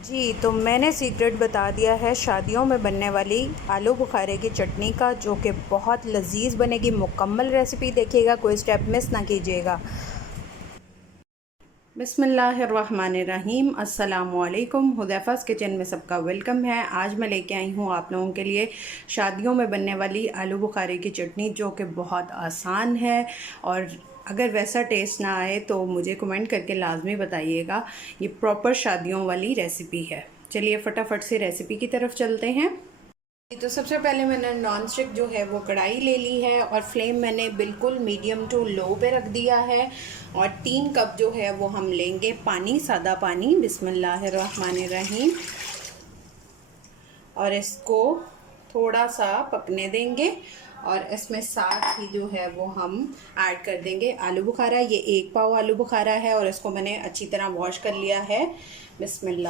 जी, तो मैंने सीक्रेट बता दिया है शादियों में बनने वाली आलू बुखारे की चटनी का, जो कि बहुत लजीज बनेगी। मुकम्मल रेसिपी देखिएगा, कोई स्टेप मिस ना कीजिएगा। बिस्मिल्लाहिर्रहमानिर्रहीम, अस्सलामुअलैकुम। हुदैफ़ास किचन में सबका वेलकम है। आज मैं लेके आई हूँ आप लोगों के लिए शादियों में बनने वाली आलू बुखारे की चटनी, जो कि बहुत आसान है। और अगर वैसा टेस्ट ना आए तो मुझे कमेंट करके लाजमी बताइएगा। ये प्रॉपर शादियों वाली रेसिपी है। चलिए फटाफट से रेसिपी की तरफ चलते हैं। तो सबसे पहले मैंने नॉन स्टिक जो है वो कढ़ाई ले ली है और फ्लेम मैंने बिल्कुल मीडियम टू लो पे रख दिया है। और 3 कप जो है वो हम लेंगे पानी, सादा पानी। बिस्मिल्लाहिर्रहमानिर्रहीम। और इसको थोड़ा सा पकने देंगे और इसमें साथ ही जो है वो हम ऐड कर देंगे आलू बुखारा। ये 1 पाव आलू बुखारा है और इसको मैंने अच्छी तरह वॉश कर लिया है। बिस्मिल्लाह।